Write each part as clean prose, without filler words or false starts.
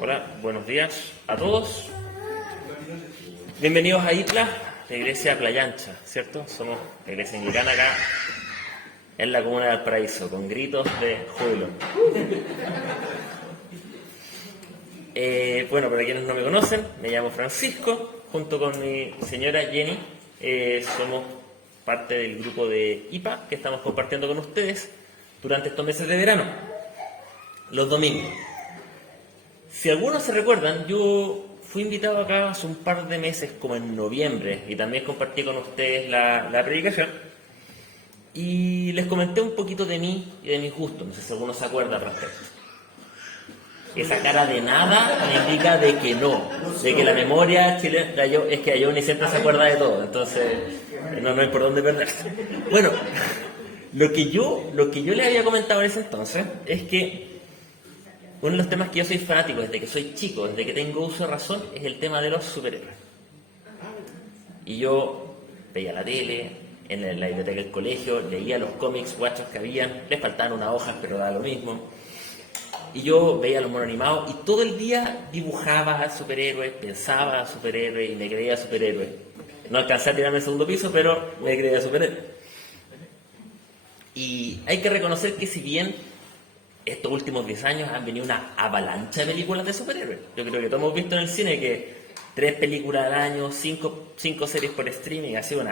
Hola, buenos días a todos. Bienvenidos a IPLA, la iglesia Playa Ancha, ¿cierto? Somos la iglesia anglicana acá en la comuna de Valparaíso, con gritos de júbilo. Bueno, para quienes no me conocen, me llamo Francisco, junto con mi señora Jenny, somos parte del grupo de IPA que estamos compartiendo con ustedes durante estos meses de verano, los domingos. Si algunos se recuerdan, yo fui invitado acá hace un par de meses, como en noviembre, y también compartí con ustedes la predicación. Y les comenté un poquito de mí y de mis gustos, no sé si alguno se acuerda al respecto. Esa cara de nada me indica de que no, de que la memoria chilena es que Ayoni siempre se acuerda de todo, entonces no hay por dónde perderse. Bueno, lo que yo le había comentado en ese entonces es que uno de los temas que yo soy fanático desde que soy chico, desde que tengo uso de razón, es el tema de los superhéroes. Y yo veía la tele, en la biblioteca del colegio, leía los cómics guachos que habían, les faltaban unas hojas, pero daba lo mismo. Y yo veía los monos animados y todo el día dibujaba a superhéroes, pensaba a superhéroes y me creía superhéroe. No alcancé a tirarme al segundo piso, pero me creía superhéroe. Y hay que reconocer que si bien estos últimos 10 años han venido una avalancha de películas de superhéroes. Yo creo que todos hemos visto en el cine que 3 películas al año, 5 series por streaming, ha sido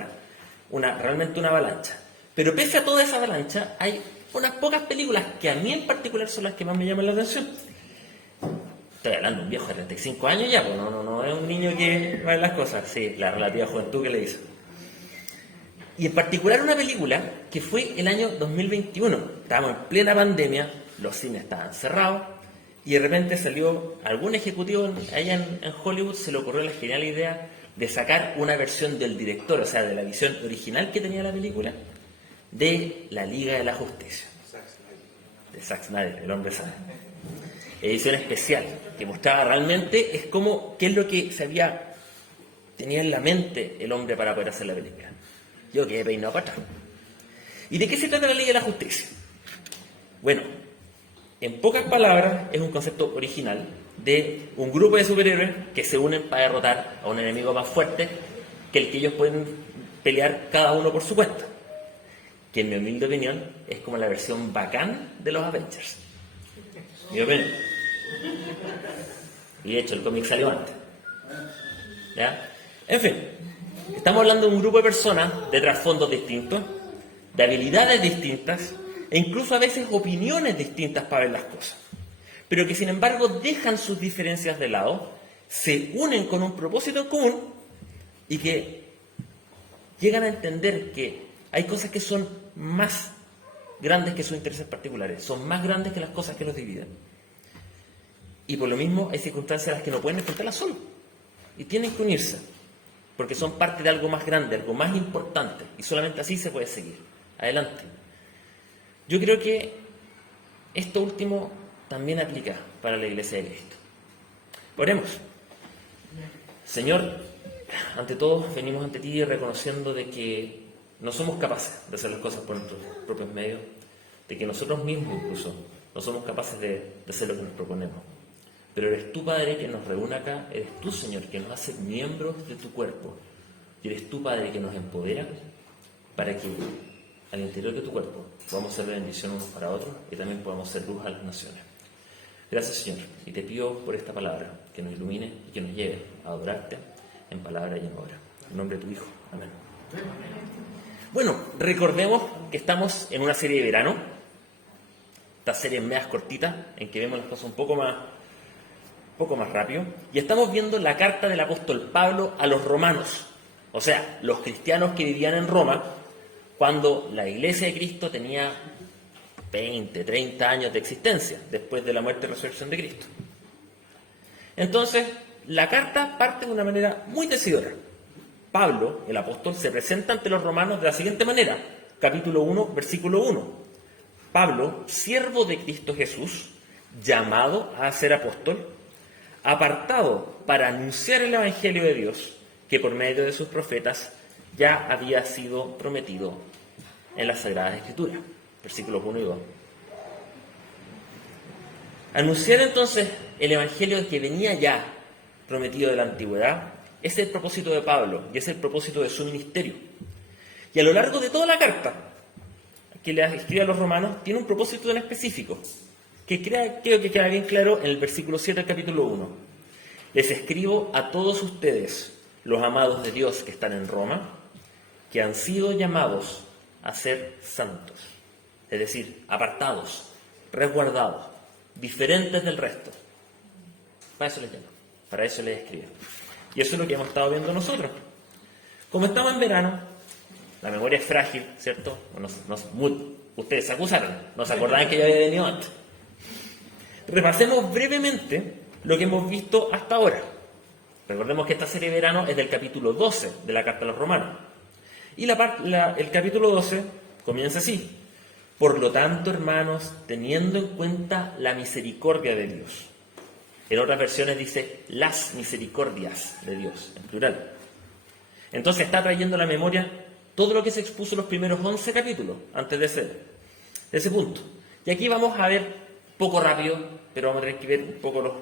realmente una avalancha. Pero pese a toda esa avalancha, hay unas pocas películas que a mí en particular son las que más me llaman la atención. Estoy hablando de un viejo de 35 años ya, pues no es un niño que va en las cosas. Sí, la relativa juventud que le hizo. Y en particular una película que fue el año 2021. Estábamos en plena pandemia, los cines estaban cerrados y de repente salió algún ejecutivo allá en Hollywood, se le ocurrió la genial idea de sacar una versión del director, o sea, de la visión original que tenía la película, de la Liga de la Justicia. De Zack Snyder, el hombre sabe. Edición especial, que mostraba realmente qué es lo que tenía en la mente el hombre para poder hacer la película. Yo quedé peinado para atrás. ¿Y de qué se trata la Liga de la Justicia? Bueno, en pocas palabras, es un concepto original de un grupo de superhéroes que se unen para derrotar a un enemigo más fuerte que el que ellos pueden pelear cada uno por su cuenta. Que en mi humilde opinión es como la versión bacán de los Avengers. Mi opinión. Y de hecho el cómic salió antes. ¿Ya? En fin, estamos hablando de un grupo de personas de trasfondos distintos, de habilidades distintas, e incluso a veces opiniones distintas para ver las cosas, pero que sin embargo dejan sus diferencias de lado, se unen con un propósito en común y que llegan a entender que hay cosas que son más grandes que sus intereses particulares, son más grandes que las cosas que los dividen. Y por lo mismo hay circunstancias en las que no pueden enfrentarlas solos y tienen que unirse, porque son parte de algo más grande, algo más importante, y solamente así se puede seguir adelante. Yo creo que esto último también aplica para la Iglesia de Cristo. Oremos. Señor, ante todo venimos ante ti reconociendo de que no somos capaces de hacer las cosas por nuestros propios medios, de que nosotros mismos incluso no somos capaces de hacer lo que nos proponemos. Pero eres tú, Padre, que nos reúne acá, eres tú, Señor, que nos hace miembros de tu cuerpo, y eres tú, Padre, que nos empodera para que al interior de tu cuerpo podamos ser de bendición unos para otros y también podamos ser luz a las naciones. Gracias, Señor, y te pido por esta palabra que nos ilumine y que nos lleve a adorarte en palabra y en obra. En nombre de tu Hijo. Amén. Bueno, recordemos que estamos en una serie de verano, esta serie es medias cortita, en que vemos las cosas un poco más rápido, y estamos viendo la carta del apóstol Pablo a los romanos, o sea, los cristianos que vivían en Roma cuando la Iglesia de Cristo tenía 20, 30 años de existencia, después de la muerte y resurrección de Cristo. Entonces, la carta parte de una manera muy decidora. Pablo, el apóstol, se presenta ante los romanos de la siguiente manera, capítulo 1, versículo 1. Pablo, siervo de Cristo Jesús, llamado a ser apóstol, apartado para anunciar el Evangelio de Dios, que por medio de sus profetas ya había sido prometido en las Sagradas Escrituras. Versículos 1 y 2. Anunciar entonces el Evangelio que venía ya prometido de la antigüedad es el propósito de Pablo y es el propósito de su ministerio. Y a lo largo de toda la carta que le escribe a los romanos, tiene un propósito en específico, que creo que queda bien claro en el versículo 7 del capítulo 1. Les escribo a todos ustedes, los amados de Dios que están en Roma, que han sido llamados a ser santos, es decir, apartados, resguardados, diferentes del resto. Para eso les llamo, para eso les escribo. Y eso es lo que hemos estado viendo nosotros. Como estamos en verano, la memoria es frágil, ¿cierto? Ustedes se acusaron, no se acordaban que yo había venido antes. Repasemos brevemente lo que hemos visto hasta ahora. Recordemos que esta serie de verano es del capítulo 12 de la Carta a los Romanos. Y el capítulo 12 comienza así. Por lo tanto, hermanos, teniendo en cuenta la misericordia de Dios. En otras versiones dice las misericordias de Dios, en plural. Entonces está trayendo a la memoria todo lo que se expuso en los primeros 11 capítulos, antes de ese punto. Y aquí vamos a ver, poco rápido, pero vamos a tener que ver un poco los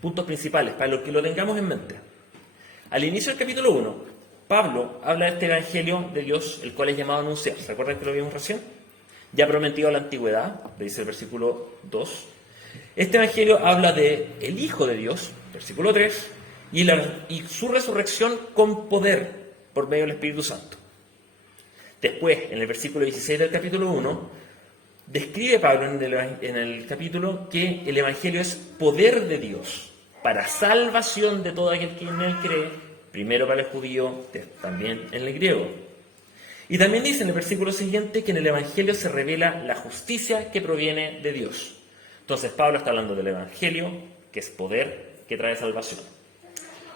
puntos principales, para los que lo tengamos en mente. Al inicio del capítulo 1, Pablo habla de este Evangelio de Dios, el cual es llamado a anunciar. ¿Se acuerdan que lo vimos recién? Ya prometido a la antigüedad, dice el versículo 2. Este Evangelio habla de el Hijo de Dios, versículo 3, y su resurrección con poder por medio del Espíritu Santo. Después, en el versículo 16 del capítulo 1, describe Pablo en el capítulo que el Evangelio es poder de Dios para salvación de todo aquel que en él cree, primero para el judío, también en el griego. Y también dice en el versículo siguiente que en el Evangelio se revela la justicia que proviene de Dios. Entonces Pablo está hablando del Evangelio, que es poder, que trae salvación.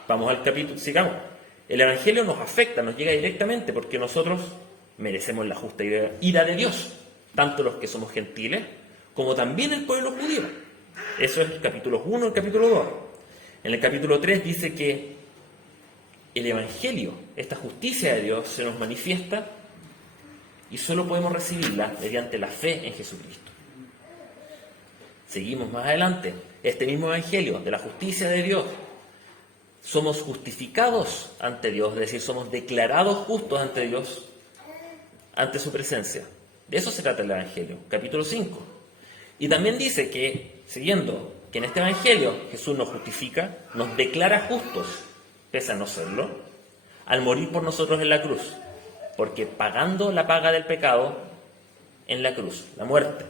Vamos al capítulo, sigamos. El Evangelio nos afecta, nos llega directamente porque nosotros merecemos la justa ira de Dios, tanto los que somos gentiles como también el pueblo judío. Eso es el capítulo 1 y el capítulo 2. En el capítulo 3 dice que el Evangelio, esta justicia de Dios, se nos manifiesta y solo podemos recibirla mediante la fe en Jesucristo. Seguimos más adelante. Este mismo Evangelio de la justicia de Dios, somos justificados ante Dios, es decir, somos declarados justos ante Dios, ante su presencia. De eso se trata el Evangelio, capítulo 5. Y también dice que, siguiendo, que en este Evangelio Jesús nos justifica, nos declara justos, pese a no serlo, al morir por nosotros en la cruz, porque pagando la paga del pecado en la cruz, la muerte.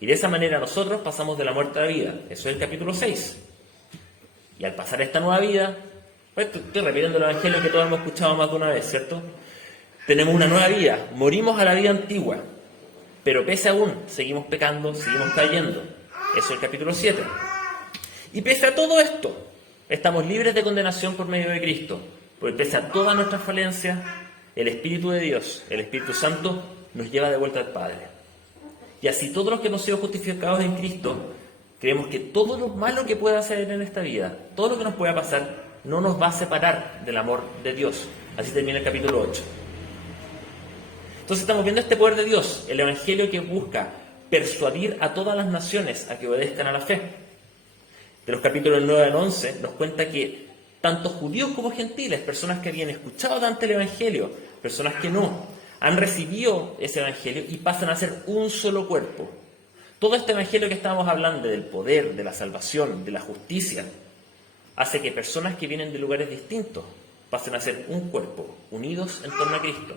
Y de esa manera nosotros pasamos de la muerte a la vida. Eso es el capítulo 6. Y al pasar esta nueva vida, pues estoy repitiendo el Evangelio que todos hemos escuchado más de una vez, ¿cierto? Tenemos una nueva vida, morimos a la vida antigua, pero pese aún, seguimos pecando, seguimos cayendo. Eso es el capítulo 7. Y pese a todo esto, estamos libres de condenación por medio de Cristo, porque pese a todas nuestras falencias, el Espíritu de Dios, el Espíritu Santo, nos lleva de vuelta al Padre. Y así todos los que hemos sido justificados en Cristo, creemos que todo lo malo que pueda hacer en esta vida, todo lo que nos pueda pasar, no nos va a separar del amor de Dios. Así termina el capítulo 8. Entonces estamos viendo este poder de Dios, el Evangelio que busca persuadir a todas las naciones a que obedezcan a la fe. De los capítulos 9 al 11 nos cuenta que tanto judíos como gentiles, personas que habían escuchado tanto el Evangelio, personas que no, han recibido ese Evangelio y pasan a ser un solo cuerpo. Todo este Evangelio que estamos hablando del poder, de la salvación, de la justicia, hace que personas que vienen de lugares distintos pasen a ser un cuerpo, unidos en torno a Cristo,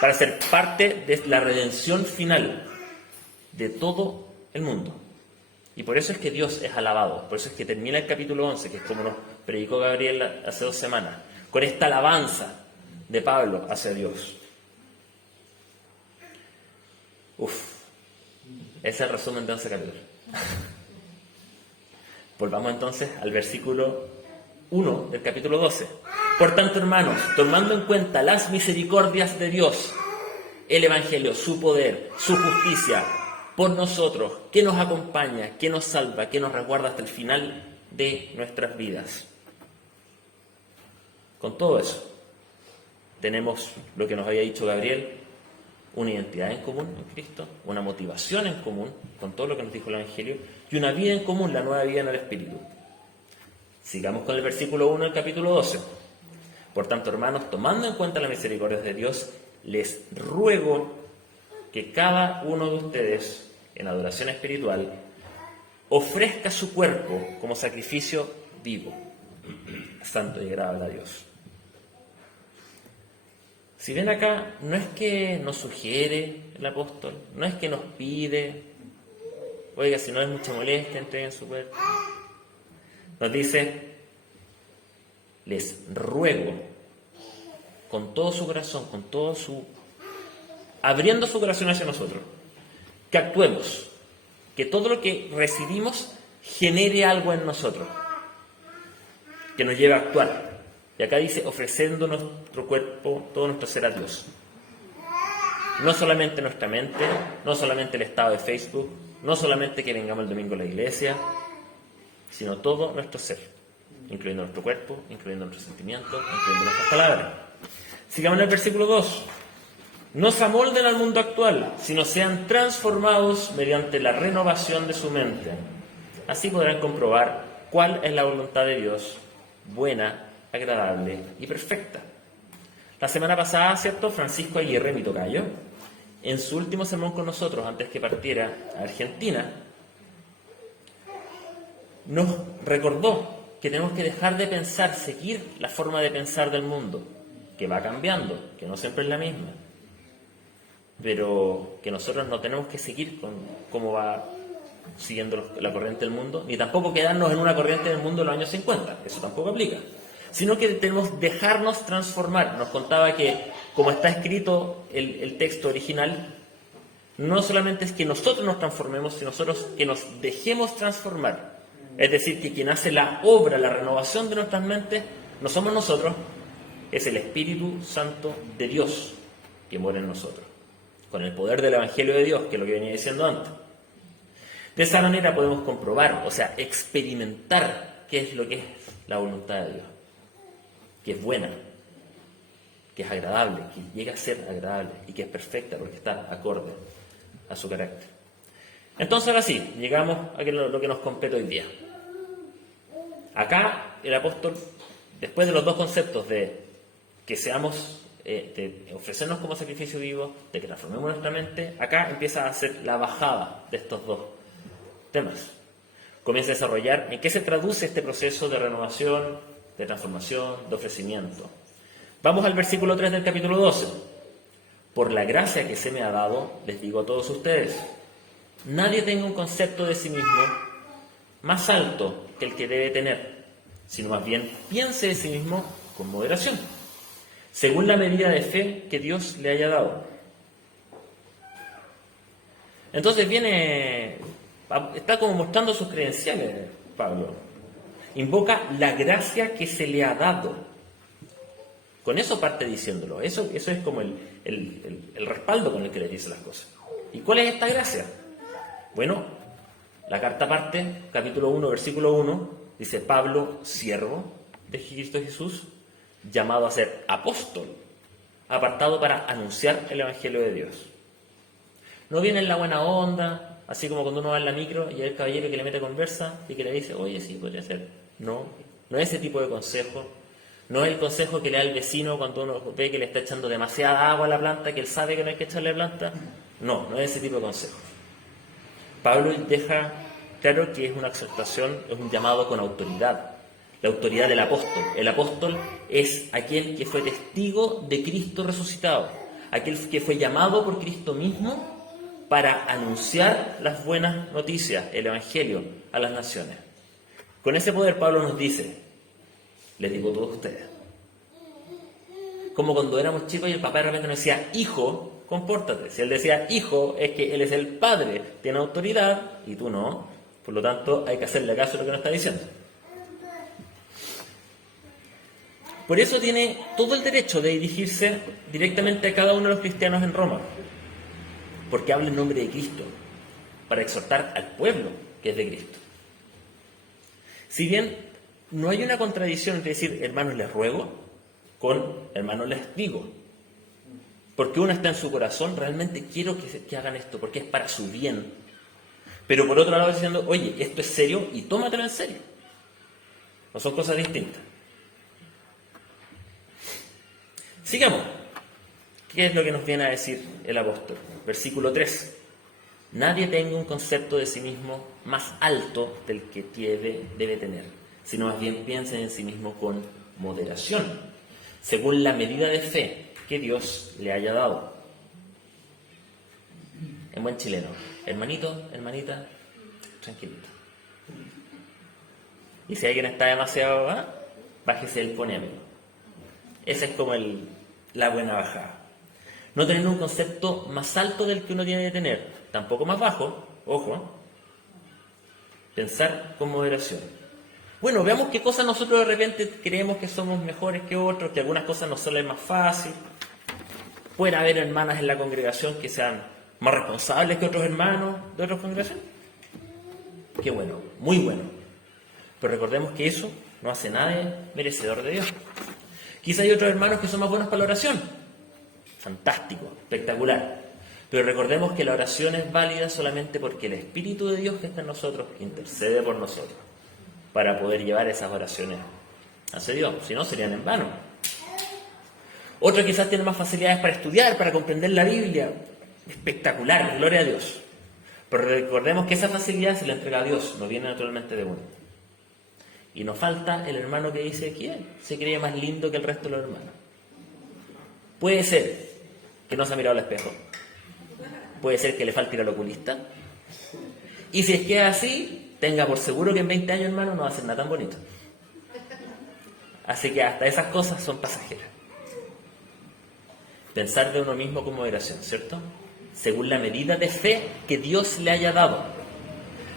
para ser parte de la redención final de todo el mundo. Y por eso es que Dios es alabado, por eso es que termina el capítulo 11, que es como nos predicó Gabriel hace 2 semanas, con esta alabanza de Pablo hacia Dios. Ese es el resumen de 11 capítulos. Volvamos entonces al versículo 1 del capítulo 12. Por tanto, hermanos, tomando en cuenta las misericordias de Dios, el Evangelio, su poder, su justicia, por nosotros, que nos acompaña, que nos salva, que nos resguarda hasta el final de nuestras vidas. Con todo eso, tenemos lo que nos había dicho Gabriel, una identidad en común en Cristo, una motivación en común con todo lo que nos dijo el Evangelio y una vida en común, la nueva vida en el Espíritu. Sigamos con el versículo 1 del capítulo 12. Por tanto, hermanos, tomando en cuenta las misericordias de Dios, les ruego que cada uno de ustedes, en adoración espiritual, ofrezca su cuerpo como sacrificio vivo, santo y agradable a Dios. Si ven acá, no es que nos sugiere el apóstol, no es que nos pide, oiga, si no es mucha molestia, entreguen su cuerpo. Nos dice, les ruego, con todo su corazón, con todo su... abriendo su corazón hacia nosotros, que actuemos, que todo lo que recibimos genere algo en nosotros, que nos lleve a actuar. Y acá dice, ofreciendo nuestro cuerpo, todo nuestro ser a Dios. No solamente nuestra mente, no solamente el estado de Facebook, no solamente que vengamos el domingo a la iglesia, sino todo nuestro ser, incluyendo nuestro cuerpo, incluyendo nuestros sentimientos, incluyendo nuestras palabras. Sigamos en el versículo 2. No se amolden al mundo actual, sino sean transformados mediante la renovación de su mente. Así podrán comprobar cuál es la voluntad de Dios, buena, agradable y perfecta. La semana pasada, ¿cierto?, Francisco Aguirre, mi tocayo, en su último sermón con nosotros, antes que partiera a Argentina, nos recordó que tenemos que dejar de pensar, seguir la forma de pensar del mundo, que va cambiando, que no siempre es la misma, pero que nosotros no tenemos que seguir con cómo va siguiendo la corriente del mundo, ni tampoco quedarnos en una corriente del mundo de los años 50, eso tampoco aplica, sino que tenemos que dejarnos transformar. Nos contaba que, como está escrito el texto original, no solamente es que nosotros nos transformemos, sino nosotros que nos dejemos transformar. Es decir, que quien hace la obra, la renovación de nuestras mentes, no somos nosotros, es el Espíritu Santo de Dios que mora en nosotros, con el poder del Evangelio de Dios, que es lo que venía diciendo antes. De esa manera podemos comprobar, o sea, experimentar qué es lo que es la voluntad de Dios, que es buena, que es agradable, que llega a ser agradable y que es perfecta porque está acorde a su carácter. Entonces ahora sí, llegamos a lo que nos compete hoy día. Acá el apóstol, después de los dos conceptos de que seamos, de ofrecernos como sacrificio vivo, de que transformemos nuestra mente, acá empieza a hacer la bajada de estos dos temas. Comienza a desarrollar en qué se traduce este proceso de renovación, de transformación, de ofrecimiento. Vamos al versículo 3 del capítulo 12. Por la gracia que se me ha dado, les digo a todos ustedes, nadie tenga un concepto de sí mismo más alto que el que debe tener, sino más bien piense de sí mismo con moderación, según la medida de fe que Dios le haya dado. Entonces está como mostrando sus credenciales, Pablo. Invoca la gracia que se le ha dado. Con eso parte diciéndolo. Eso es como el respaldo con el que le dice las cosas. ¿Y cuál es esta gracia? Bueno, la carta parte, capítulo 1, versículo 1, dice Pablo, siervo de Cristo Jesús, llamado a ser apóstol, apartado para anunciar el Evangelio de Dios. No viene en la buena onda, así como cuando uno va en la micro y hay el caballero que le mete conversa y que le dice, oye, sí, podría ser. No es ese tipo de consejo. No es el consejo que le da el vecino cuando uno ve que le está echando demasiada agua a la planta, que él sabe que no hay que echarle planta. No es ese tipo de consejo. Pablo deja claro que es una exhortación, es un llamado con autoridad. La autoridad del apóstol. El apóstol es aquel que fue testigo de Cristo resucitado. Aquel que fue llamado por Cristo mismo para anunciar las buenas noticias, el Evangelio, a las naciones. Con ese poder Pablo nos dice, les digo a todos ustedes, como cuando éramos chicos y el papá de repente nos decía, hijo, compórtate. Si él decía hijo, es que él es el padre, tiene autoridad y tú no. Por lo tanto, hay que hacerle caso a lo que nos está diciendo. Por eso tiene todo el derecho de dirigirse directamente a cada uno de los cristianos en Roma, porque habla en nombre de Cristo, para exhortar al pueblo que es de Cristo. Si bien no hay una contradicción entre decir hermanos les ruego con hermanos les digo. porque uno está en su corazón, realmente quiero que hagan esto, porque es para su bien. Pero por otro lado diciendo, oye, esto es serio y tómatelo en serio. No son cosas distintas. Sigamos. ¿Qué es lo que nos viene a decir el apóstol? Versículo 3. Nadie tenga un concepto de sí mismo más alto del que debe tener, sino más bien piensen en sí mismo con moderación, según la medida de fe que Dios le haya dado. En buen chileno, hermanito, hermanita, tranquilito. Y si alguien está demasiado, bájese el poneme. Esa es como la buena bajada. No tener un concepto más alto del que uno tiene que tener, tampoco más bajo, ojo. Pensar con moderación. Bueno, veamos qué cosas nosotros de repente creemos que somos mejores que otros, que algunas cosas nos salen más fácil. Pueden haber hermanas en la congregación que sean más responsables que otros hermanos de otras congregaciones. Qué bueno, muy bueno. Pero recordemos que eso no hace nadie merecedor de Dios. Quizá hay otros hermanos que son más buenos para la oración. Fantástico, espectacular. Pero recordemos que la oración es válida solamente porque el Espíritu de Dios que está en nosotros intercede por nosotros para poder llevar esas oraciones hacia Dios. Si no, serían en vano. Otros quizás tienen más facilidades para estudiar, para comprender la Biblia. Espectacular, gloria a Dios. Pero recordemos que esa facilidad se la entrega a Dios, no viene naturalmente de uno. Y nos falta el hermano que dice, ¿quién se cree más lindo que el resto de los hermanos? Puede ser que no se ha mirado al espejo. Puede ser que le falte ir al oculista. Y si es que es así, tenga por seguro que en 20 años, hermano, no va a ser nada tan bonito. Así que hasta esas cosas son pasajeras. Pensar de uno mismo con moderación, ¿cierto? Según la medida de fe que Dios le haya dado.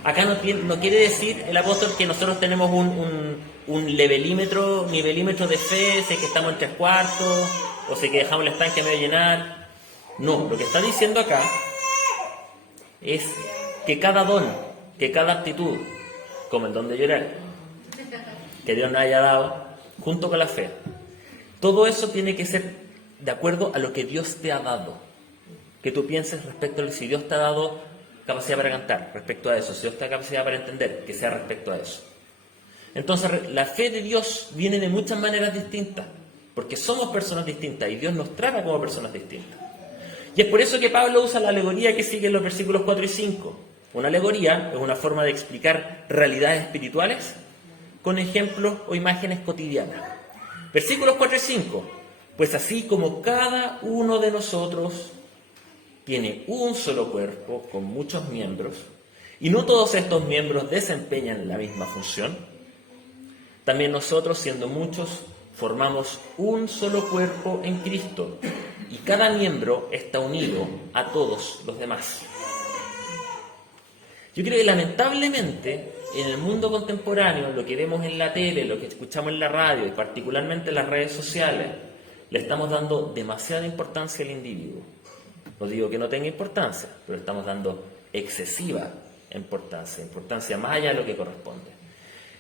Acá no quiere decir el apóstol que nosotros tenemos un nivelímetro de fe, sé que estamos en 3/4, o sé que dejamos el estanque a medio llenar. No, lo que está diciendo acá es que cada don, que cada actitud, como el don de llorar, que Dios nos haya dado, junto con la fe, todo eso tiene que ser de acuerdo a lo que Dios te ha dado. Que tú pienses respecto a si Dios te ha dado capacidad para cantar, respecto a eso, si Dios te da capacidad para entender, que sea respecto a eso. Entonces, la fe de Dios viene de muchas maneras distintas, porque somos personas distintas y Dios nos trata como personas distintas. Y es por eso que Pablo usa la alegoría que sigue en los versículos 4 y 5. Una alegoría es una forma de explicar realidades espirituales con ejemplos o imágenes cotidianas. Versículos 4 y 5. Pues así como cada uno de nosotros tiene un solo cuerpo con muchos miembros, y no todos estos miembros desempeñan la misma función, también nosotros, siendo muchos, formamos un solo cuerpo en Cristo, y cada miembro está unido a todos los demás. Yo creo que lamentablemente en el mundo contemporáneo, lo que vemos en la tele, lo que escuchamos en la radio y particularmente en las redes sociales, le estamos dando demasiada importancia al individuo. No digo que no tenga importancia, pero estamos dando excesiva importancia más allá de lo que corresponde.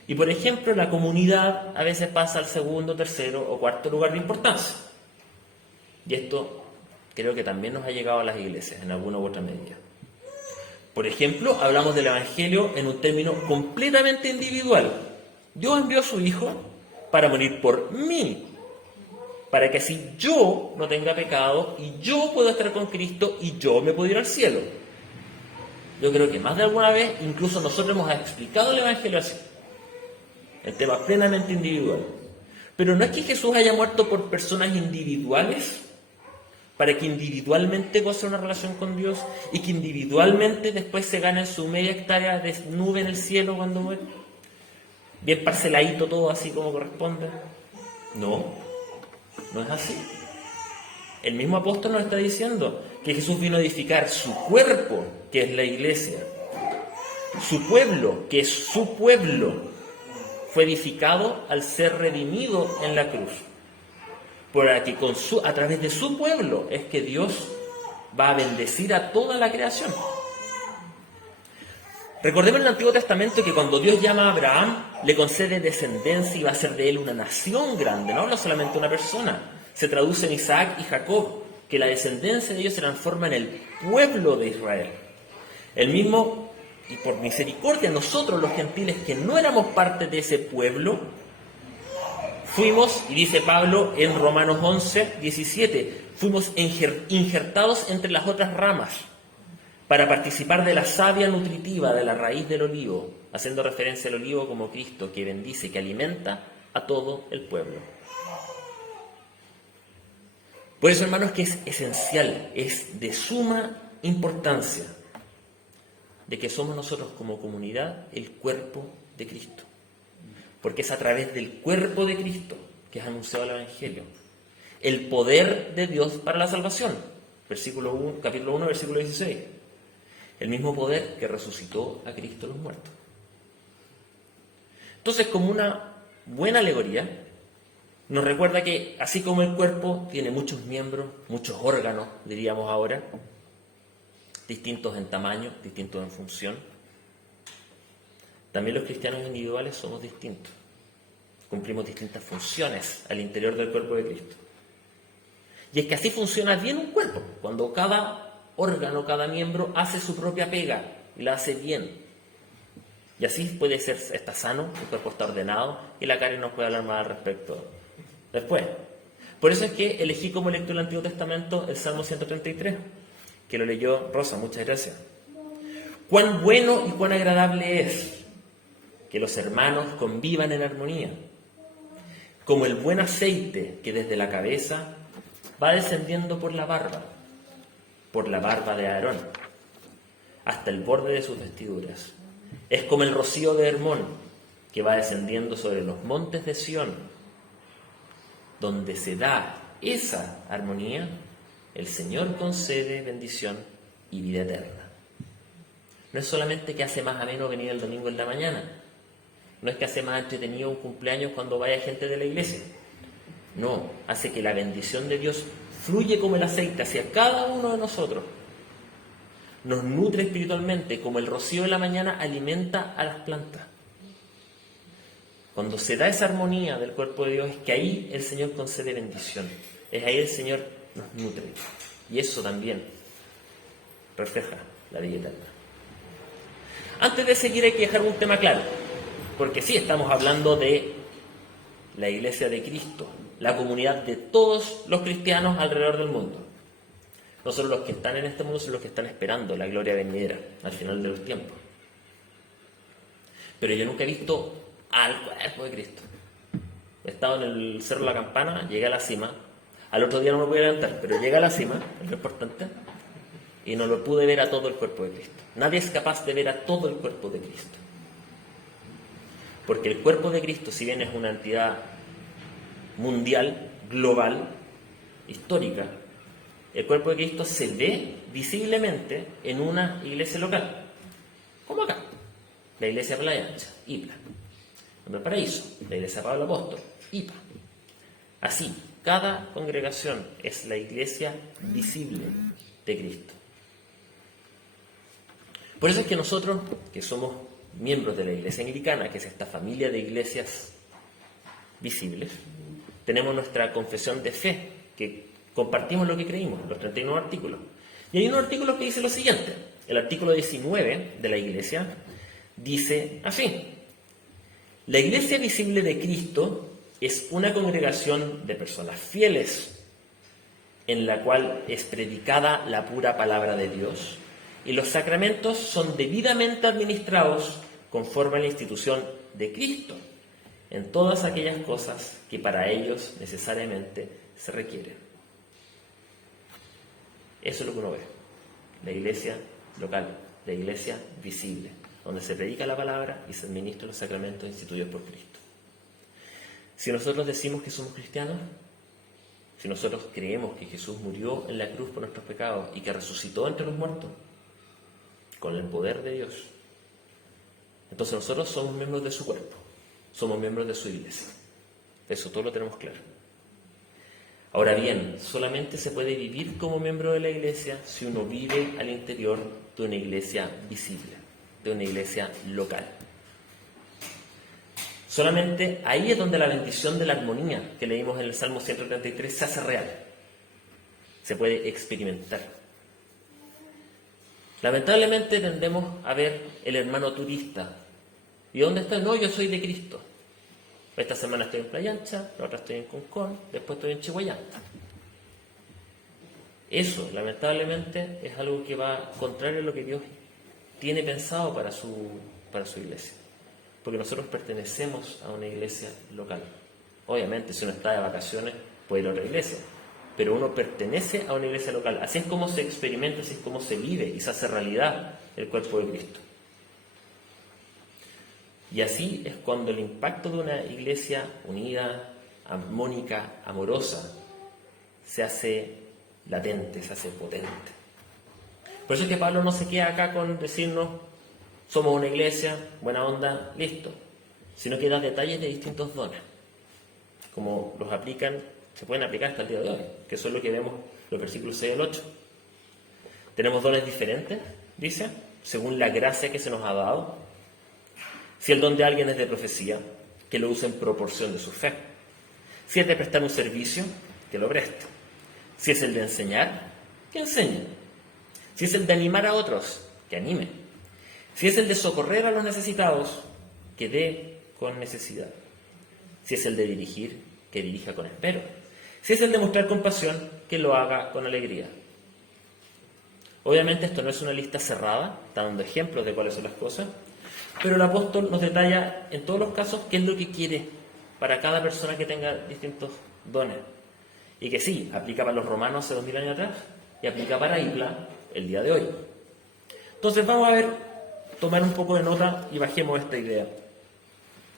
Y por ejemplo, la comunidad a veces pasa al segundo, tercero o cuarto lugar de importancia. Y esto creo que también nos ha llegado a las iglesias en alguna u otra medida. Por ejemplo, hablamos del Evangelio en un término completamente individual. Dios envió a su Hijo para morir por mí, para que así yo no tenga pecado y yo pueda estar con Cristo y yo me pueda ir al cielo. Yo creo que más de alguna vez, incluso nosotros hemos explicado el Evangelio así. El tema plenamente individual. Pero no es que Jesús haya muerto por personas individuales, para que individualmente goce una relación con Dios y que individualmente después se gane su media hectárea de nube en el cielo cuando muere. Bien parceladito todo así como corresponde. No es así. El mismo apóstol nos está diciendo que Jesús vino a edificar su cuerpo, que es la iglesia. Su pueblo, que es su pueblo, fue edificado al ser redimido en la cruz. Para que a través de su pueblo es que Dios va a bendecir a toda la creación. Recordemos en el Antiguo Testamento que cuando Dios llama a Abraham, le concede descendencia y va a hacer de él una nación grande, no habla solamente una persona. Se traduce en Isaac y Jacob. que la descendencia de Dios se transforma en el pueblo de Israel. El mismo, y por misericordia, nosotros los gentiles que no éramos parte de ese pueblo, fuimos, y dice Pablo en Romanos 11, 17, fuimos injertados entre las otras ramas para participar de la savia nutritiva de la raíz del olivo, haciendo referencia al olivo como Cristo, que bendice, que alimenta a todo el pueblo. Por eso, hermanos, que es esencial, es de suma importancia, de que somos nosotros como comunidad el cuerpo de Cristo. Porque es a través del cuerpo de Cristo que es anunciado el Evangelio. El poder de Dios para la salvación. Capítulo 1, versículo 16. El mismo poder que resucitó a Cristo de los muertos. Entonces, como una buena alegoría, nos recuerda que así como el cuerpo tiene muchos miembros, muchos órganos, diríamos ahora, distintos en tamaño, distintos en función, también los cristianos individuales somos distintos. Cumplimos distintas funciones al interior del cuerpo de Cristo. Y es que así funciona bien un cuerpo, cuando cada órgano, cada miembro hace su propia pega y la hace bien. Y así puede ser, está sano, el cuerpo está ordenado, y la Karen nos puede hablar más al respecto después. Por eso es que elegí como lectura del Antiguo Testamento el Salmo 133, que lo leyó Rosa, muchas gracias. Cuán bueno y cuán agradable es que los hermanos convivan en armonía, como el buen aceite que desde la cabeza va descendiendo por la barba de Aarón, hasta el borde de sus vestiduras. Es como el rocío de Hermón, que va descendiendo sobre los montes de Sión. Donde se da esa armonía, el Señor concede bendición y vida eterna. No es solamente que hace más ameno venir el domingo en la mañana, no es que hace más entretenido un cumpleaños cuando vaya gente de la iglesia. No, hace que la bendición de Dios fluye como el aceite hacia cada uno de nosotros. Nos nutre espiritualmente, como el rocío de la mañana alimenta a las plantas. Cuando se da esa armonía del cuerpo de Dios, es que ahí el Señor concede bendición. Es ahí el Señor nos nutre. Y eso también refleja la vida eterna. Antes de seguir hay que dejar un tema claro, porque sí estamos hablando de la iglesia de Cristo, la comunidad de todos los cristianos alrededor del mundo. No solo los que están en este mundo, sino los que están esperando la gloria venidera al final de los tiempos. Pero yo nunca he visto al cuerpo de Cristo. He estado en el Cerro de la Campana, llegué a la cima. Al otro día no me pude levantar, pero llegué a la cima, es lo importante, y no lo pude ver a todo el cuerpo de Cristo. Nadie es capaz de ver a todo el cuerpo de Cristo. Porque el cuerpo de Cristo, si bien es una entidad mundial, global, histórica, el cuerpo de Cristo se ve visiblemente en una iglesia local, como acá, la iglesia Playa Ancha, IPLA, en el Paraíso, la iglesia Pablo Apóstol, IPA. Así, cada congregación es la iglesia visible de Cristo. Por eso es que nosotros, que somos miembros de la iglesia anglicana, que es esta familia de iglesias visibles, tenemos nuestra confesión de fe, que compartimos lo que creímos, los 39 artículos. Y hay un artículo que dice lo siguiente, el artículo 19 de la iglesia dice así: la iglesia visible de Cristo es una congregación de personas fieles, en la cual es predicada la pura palabra de Dios, y los sacramentos son debidamente administrados conforme a la institución de Cristo, en todas aquellas cosas que para ellos necesariamente se requieren. Eso es lo que uno ve, la iglesia local, la iglesia visible, donde se predica la palabra y se administran los sacramentos instituidos por Cristo. Si nosotros decimos que somos cristianos, si nosotros creemos que Jesús murió en la cruz por nuestros pecados y que resucitó entre los muertos, con el poder de Dios, entonces nosotros somos miembros de su cuerpo, somos miembros de su iglesia. Eso todo lo tenemos claro. Ahora bien, solamente se puede vivir como miembro de la iglesia si uno vive al interior de una iglesia visible, de una iglesia local. Solamente ahí es donde la bendición de la armonía que leímos en el Salmo 133 se hace real. se puede experimentar. Lamentablemente tendemos a ver el hermano turista. ¿Y dónde está? No, yo soy de Cristo. Esta semana estoy en Playa Ancha, la otra estoy en Concón, después estoy en Chihuayanta. Eso, lamentablemente, es algo que va contrario a lo que Dios tiene pensado para su iglesia. Porque nosotros pertenecemos a una iglesia local. Obviamente, si uno está de vacaciones, puede ir a otra iglesia. Pero uno pertenece a una iglesia local. Así es como se experimenta, así es como se vive y se hace realidad el cuerpo de Cristo. Y así es cuando el impacto de una iglesia unida, armónica, amorosa, se hace latente, se hace potente. Por eso es que Pablo no se queda acá con decirnos, somos una iglesia, buena onda, listo. Sino que da detalles de distintos dones. Como los aplican, se pueden aplicar hasta el día de hoy, que eso es lo que vemos en los versículos 6 al 8. Tenemos dones diferentes, dice, según la gracia que se nos ha dado. Si el don de alguien es de profecía, que lo use en proporción de su fe. Si es de prestar un servicio, que lo preste. Si es el de enseñar, que enseñe. Si es el de animar a otros, que anime. Si es el de socorrer a los necesitados, que dé con necesidad. Si es el de dirigir, que dirija con espero. Si es el de mostrar compasión, que lo haga con alegría. Obviamente esto no es una lista cerrada, está dando ejemplos de cuáles son las cosas, pero el apóstol nos detalla en todos los casos qué es lo que quiere para cada persona que tenga distintos dones. Y que sí, aplica para los romanos hace 2000 años atrás y aplica para Isla el día de hoy. Entonces vamos a ver, tomar un poco de nota y bajemos esta idea.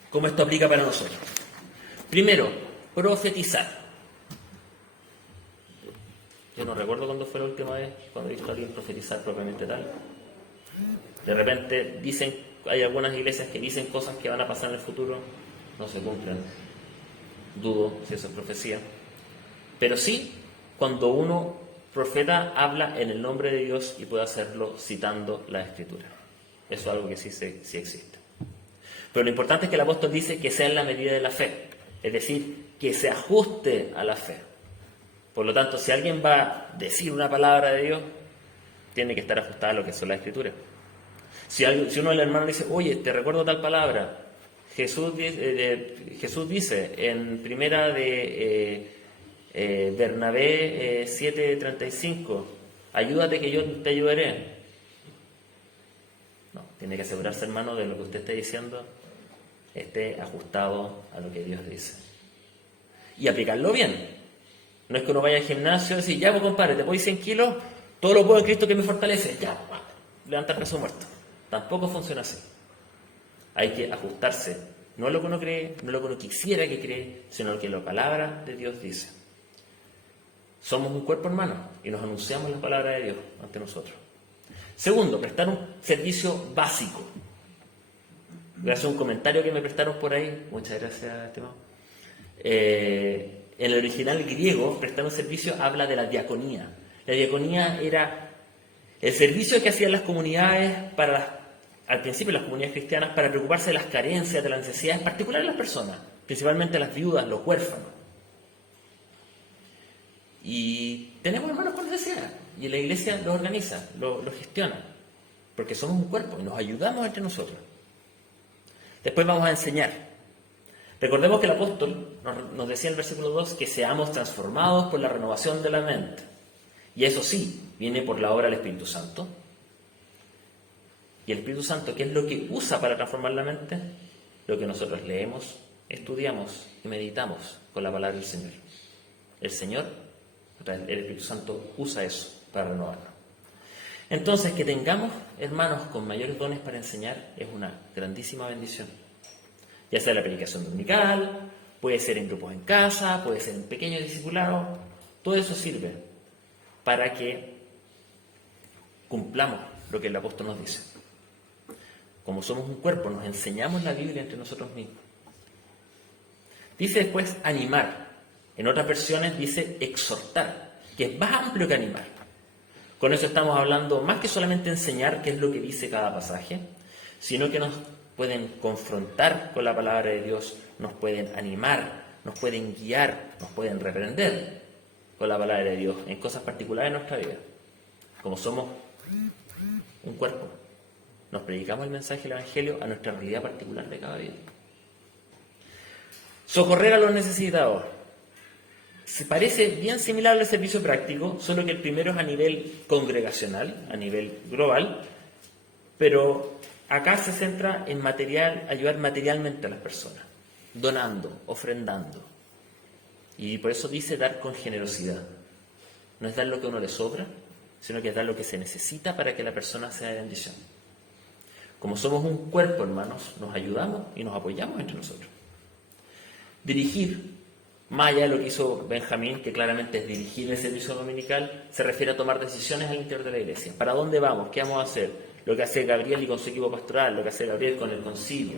¿Cómo esto aplica para nosotros? Primero, profetizar. Yo no recuerdo cuándo fue la última vez cuando he visto a alguien profetizar propiamente tal. De repente hay algunas iglesias que dicen cosas que van a pasar en el futuro, no se cumplen. Dudo si eso es profecía. Pero sí, cuando uno profeta habla en el nombre de Dios y puede hacerlo citando la Escritura. Eso es algo que sí existe. Pero lo importante es que el apóstol dice que sea en la medida de la fe, es decir, que se ajuste a la fe. Por lo tanto, si alguien va a decir una palabra de Dios, tiene que estar ajustada a lo que son las Escrituras. Si uno del hermano dice, oye, te recuerdo tal palabra, Jesús dice en primera de Bernabé 7:35, ayúdate que yo te ayudaré. No, tiene que asegurarse, hermano, de lo que usted esté diciendo esté ajustado a lo que Dios dice. Y aplicarlo bien. No es que uno vaya al gimnasio y decir, ya, pues compadre, te voy 100 kilos, todo lo puedo en Cristo que me fortalece. Ya, levanta el peso muerto. Tampoco funciona así. Hay que ajustarse, no a lo que uno cree, no a lo que uno quisiera que cree, sino a lo que la palabra de Dios dice. Somos un cuerpo, hermano, y nos anunciamos la palabra de Dios ante nosotros. Segundo, prestar un servicio básico. Voy a hacer un comentario que me prestaron por ahí. Muchas gracias, estimado. En el original griego, prestar un servicio habla de la diaconía. La diaconía era el servicio que hacían las comunidades al principio las comunidades cristianas para preocuparse de las carencias, de las necesidades particulares de las personas, principalmente las viudas, los huérfanos. Y tenemos hermanos con necesidad, y la iglesia lo organiza, lo gestiona, porque somos un cuerpo y nos ayudamos entre nosotros. Después vamos a enseñar. Recordemos que el apóstol nos decía en el versículo 2 que seamos transformados por la renovación de la mente. Y eso sí, viene por la obra del Espíritu Santo. Y el Espíritu Santo, ¿qué es lo que usa para transformar la mente? Lo que nosotros leemos, estudiamos y meditamos con la palabra del Señor. El Señor, el Espíritu Santo, usa eso para renovarnos. Entonces, que tengamos hermanos con mayores dones para enseñar es una grandísima bendición. Ya sea la predicación dominical, puede ser en grupos en casa, puede ser en pequeños discipulados, todo eso sirve para que cumplamos lo que el apóstol nos dice. Como somos un cuerpo, nos enseñamos la Biblia entre nosotros mismos. Dice después animar. En otras versiones dice exhortar, que es más amplio que animar. Con eso estamos hablando más que solamente enseñar qué es lo que dice cada pasaje, sino que nos pueden confrontar con la palabra de Dios, nos pueden animar, nos pueden guiar, nos pueden reprender. con la palabra de Dios en cosas particulares de nuestra vida. Como somos un cuerpo, nos predicamos el mensaje del Evangelio a nuestra realidad particular de cada día. Socorrer a los necesitados. Se parece bien similar al servicio práctico, solo que el primero es a nivel congregacional, a nivel global, pero acá se centra en ayudar materialmente a las personas, donando, ofrendando. Y por eso dice dar con generosidad. No es dar lo que a uno le sobra, sino que es dar lo que se necesita para que la persona sea de bendición. Como somos un cuerpo, hermanos, nos ayudamos y nos apoyamos entre nosotros. Dirigir, más allá de lo que hizo Benjamín, que claramente es dirigir el servicio dominical, se refiere a tomar decisiones al interior de la iglesia. ¿Para dónde vamos? ¿Qué vamos a hacer? Lo que hace Gabriel y con su equipo pastoral, lo que hace Gabriel con el concilio.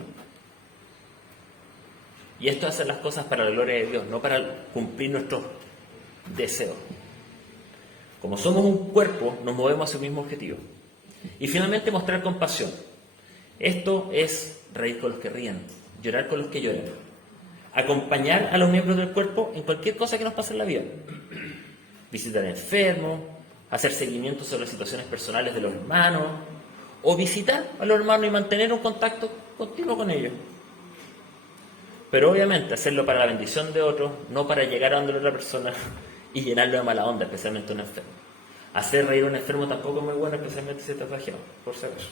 Y esto es hacer las cosas para la gloria de Dios, no para cumplir nuestros deseos. Como somos un cuerpo, nos movemos hacia el mismo objetivo. Y finalmente, mostrar compasión. Esto es reír con los que ríen, llorar con los que lloran. Acompañar a los miembros del cuerpo en cualquier cosa que nos pase en la vida. Visitar enfermos, hacer seguimiento sobre las situaciones personales de los hermanos, o visitar a los hermanos y mantener un contacto continuo con ellos. Pero obviamente hacerlo para la bendición de otros, no para llegar a donde la otra persona y llenarlo de mala onda, especialmente a un enfermo. Hacer reír a un enfermo tampoco es muy bueno, especialmente si está flagelado, por si acaso.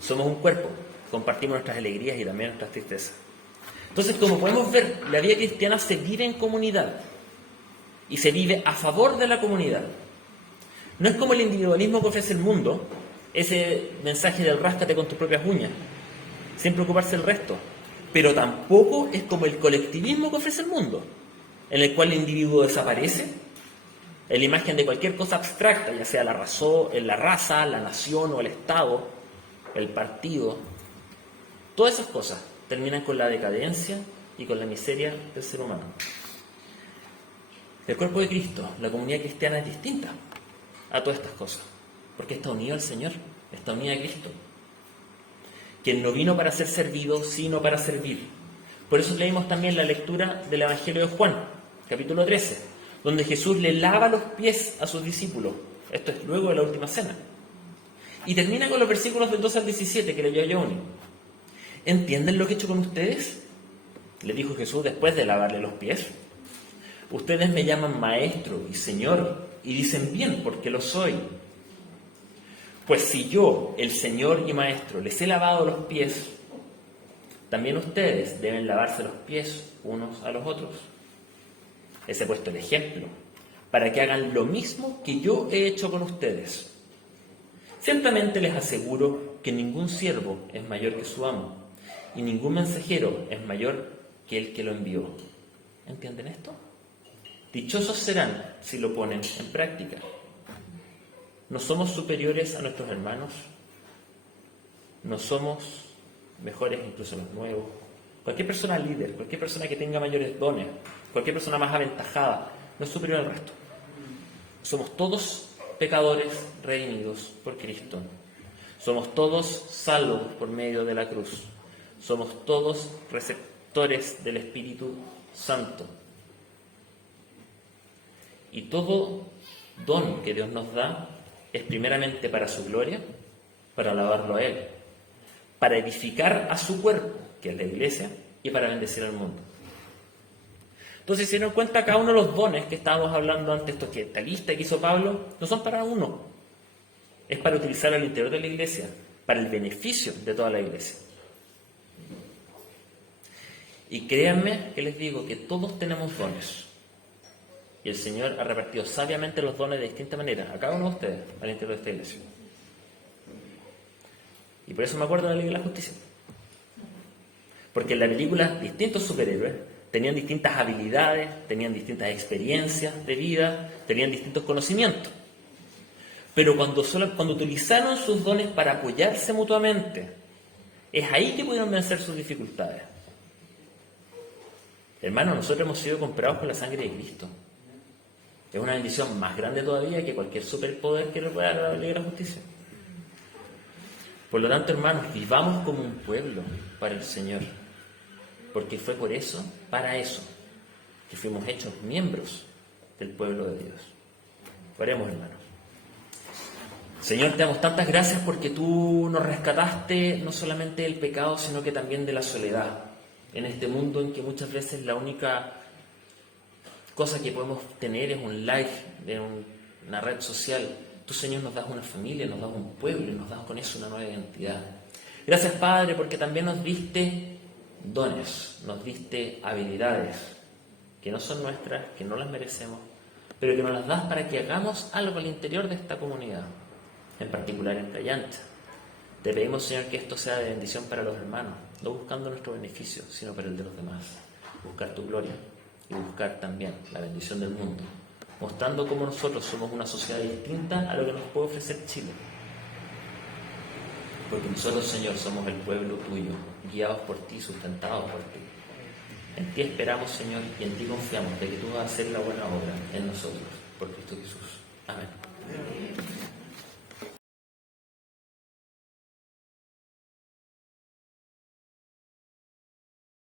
Somos un cuerpo, compartimos nuestras alegrías y también nuestras tristezas. Entonces, como podemos ver, la vida cristiana se vive en comunidad y se vive a favor de la comunidad. No es como el individualismo que ofrece el mundo, ese mensaje del ráscate con tus propias uñas, sin preocuparse del resto. Pero tampoco es como el colectivismo que ofrece el mundo, en el cual el individuo desaparece en la imagen de cualquier cosa abstracta, ya sea la raza, la nación o el Estado, el partido. Todas esas cosas terminan con la decadencia y con la miseria del ser humano. El cuerpo de Cristo, la comunidad cristiana, es distinta a todas estas cosas, porque está unido al Señor, está unida a Cristo, quien no vino para ser servido, sino para servir. Por eso leímos también la lectura del Evangelio de Juan, capítulo 13, donde Jesús le lava los pies a sus discípulos. Esto es luego de la última cena. Y termina con los versículos del 12 al 17 que leyó Johnny. ¿Entienden lo que he hecho con ustedes?, le dijo Jesús después de lavarle los pies. Ustedes me llaman maestro y señor, y dicen bien, porque lo soy. Pues si yo, el Señor y Maestro, les he lavado los pies, también ustedes deben lavarse los pies unos a los otros. Les he puesto el ejemplo, para que hagan lo mismo que yo he hecho con ustedes. Ciertamente les aseguro que ningún siervo es mayor que su amo, y ningún mensajero es mayor que el que lo envió. ¿Entienden esto? Dichosos serán si lo ponen en práctica. ¿No somos superiores a nuestros hermanos? ¿No somos mejores incluso a los nuevos? Cualquier persona líder, cualquier persona que tenga mayores dones, cualquier persona más aventajada, no es superior al resto. Somos todos pecadores redimidos por Cristo. Somos todos salvos por medio de la cruz. Somos todos receptores del Espíritu Santo. Y todo don que Dios nos da es primeramente para su gloria, para alabarlo a Él, para edificar a su cuerpo, que es la iglesia, y para bendecir al mundo. Entonces, si se nos cuenta, cada uno de los dones que estábamos hablando antes, esto que esta lista que hizo Pablo, no son para uno, es para utilizarlo al interior de la iglesia, para el beneficio de toda la iglesia. Y créanme que les digo que todos tenemos dones. Y el Señor ha repartido sabiamente los dones de distinta manera a cada uno de ustedes al interior de esta iglesia. Y por eso me acuerdo de la Liga de la Justicia. Porque en la película distintos superhéroes tenían distintas habilidades, tenían distintas experiencias de vida, tenían distintos conocimientos. Pero cuando utilizaron sus dones para apoyarse mutuamente, es ahí que pudieron vencer sus dificultades. Hermanos, nosotros hemos sido comprados por la sangre de Cristo. Es una bendición más grande todavía que cualquier superpoder que le pueda dar la Liga de la Justicia. Por lo tanto, hermanos, vivamos como un pueblo para el Señor. Porque fue por eso, para eso, que fuimos hechos miembros del pueblo de Dios. Oremos, hermanos. Señor, te damos tantas gracias porque tú nos rescataste no solamente del pecado, sino que también de la soledad. En este mundo en que muchas veces la única cosa que podemos tener es un like de una red social. Tú, Señor, nos das una familia, nos das un pueblo y nos das con eso una nueva identidad. Gracias, Padre, porque también nos diste dones, nos diste habilidades que no son nuestras, que no las merecemos, pero que nos las das para que hagamos algo al interior de esta comunidad, en particular en Playa Ancha. Te pedimos, Señor, que esto sea de bendición para los hermanos, no buscando nuestro beneficio, sino para el de los demás. Buscar tu gloria y buscar también la bendición del mundo, mostrando cómo nosotros somos una sociedad distinta a lo que nos puede ofrecer Chile. Porque nosotros, Señor, somos el pueblo tuyo, guiados por ti, sustentados por ti. En ti esperamos, Señor, y en ti confiamos de que tú vas a hacer la buena obra en nosotros, por Cristo Jesús. Amén.